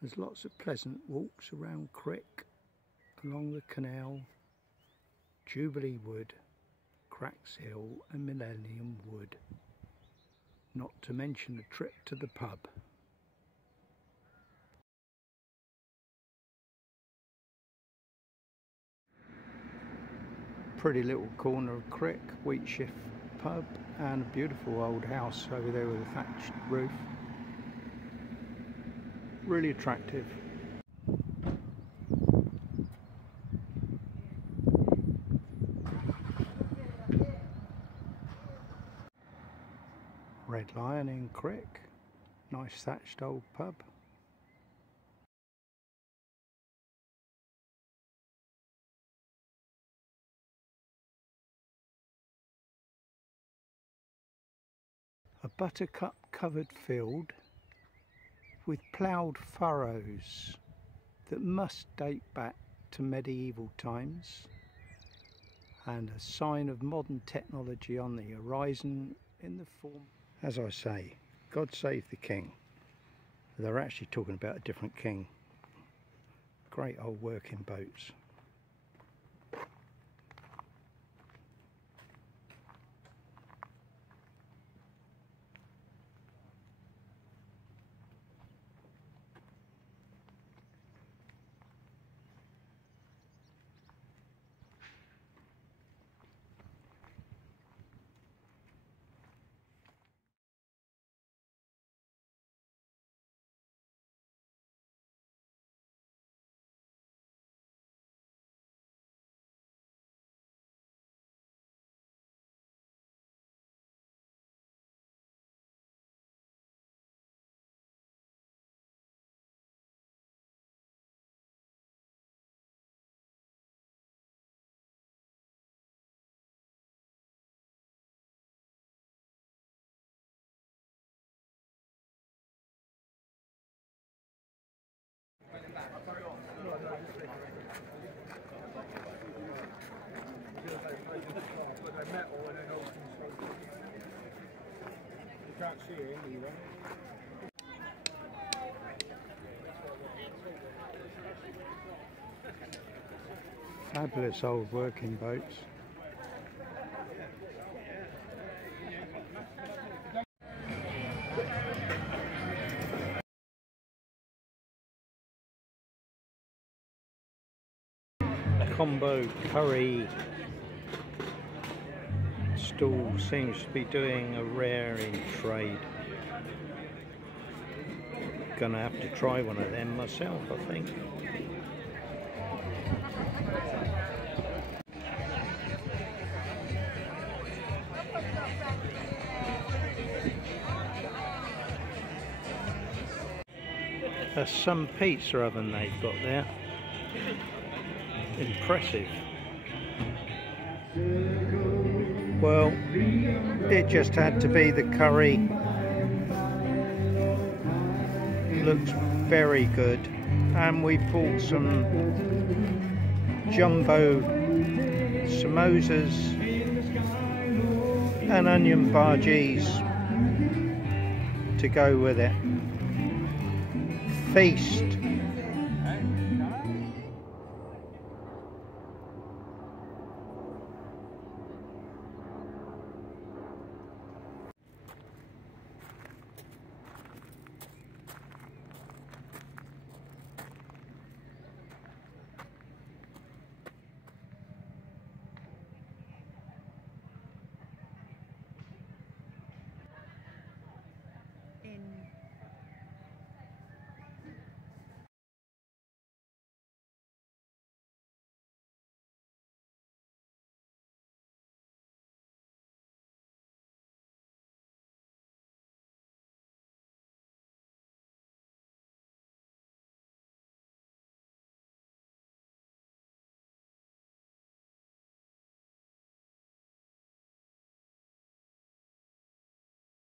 There's lots of pleasant walks around Crick, along the canal, Jubilee Wood, Cracks Hill and Millennium Wood. Not to mention a trip to the pub. Pretty little corner of Crick, Wheatshift pub, and a beautiful old house over there with a thatched roof. Really attractive. Red Lion in Crick, nice thatched old pub. A buttercup covered field with ploughed furrows that must date back to medieval times, and a sign of modern technology on the horizon in the form, as I say, God save the king. They're actually talking about a different king. Great old working boats. Fabulous old working boats. Combo curry stall seems to be doing a raring trade. Gonna have to try one of them myself, I think. There's some pizza oven they've got there. Impressive. Well, it just had to be the curry. Looks very good. And we bought some jumbo samosas and onion bhajis to go with it. Feast.